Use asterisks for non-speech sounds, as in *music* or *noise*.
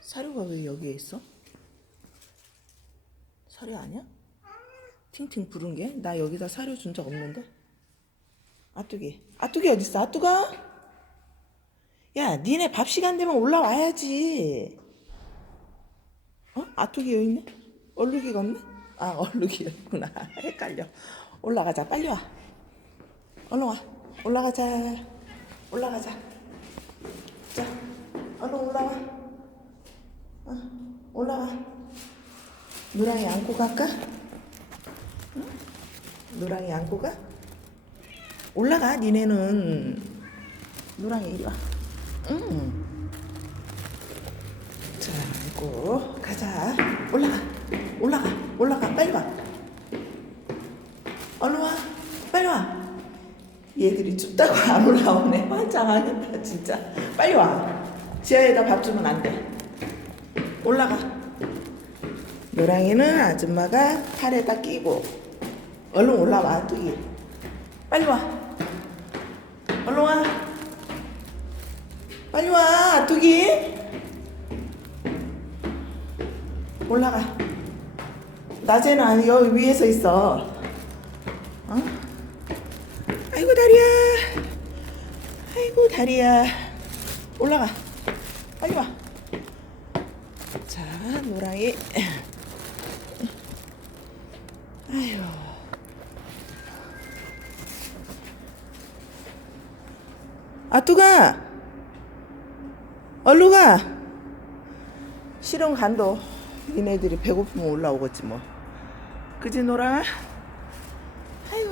사료가 왜 여기에 있어? 사료 아니야? 팅팅 부른 게? 나 여기다 사료 준 적 없는데? 아뚜기. 아뚜기 어딨어? 아뚜가? 야, 니네 밥 시간 되면 올라와야지. 어? 아뚜기 여기 있네? 얼룩이가 없네? 아, *laughs* 얼룩이 있구나. 헷갈려. 올라가자. 빨리 와. 얼른 와. 올라가자. 올라가자. 자, 얼른 올라와. 어, 올라와. 누랑이 안고 갈까? 응? 누랑이 안고 가? 올라가, 니네는. 누랑이 이리 와. 응. 자, 안고 가자. 올라가. 올라가. 올라가. 빨리 와. 얼른 와. 빨리 와. 얘들이 춥다고 안 올라오네. 환장하겠다, 진짜. 빨리 와. 지하에다 밥 주면 안 돼. 올라가. 노랑이는 아줌마가 팔에다 끼고. 얼른 올라와, 뚜기. 빨리 와. 얼른 와. 빨리 와, 뚜기. 올라가. 낮에는 여기 위에서 있어. 어? 아이고 다리야 아이고 다리야 올라가 빨리 와자 노랑이? 아휴. 아뚜가! 얼루 가! 실은 간도 니네들이 배고프면 올라오겠지 뭐. 그지 노랑아? 아이고